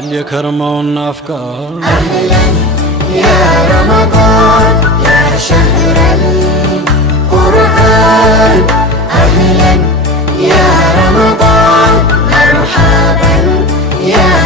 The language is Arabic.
اللي كرمونا أفكار. أهلا يا رمضان يا شهر القرآن، أهلا يا رمضان مرحبا يا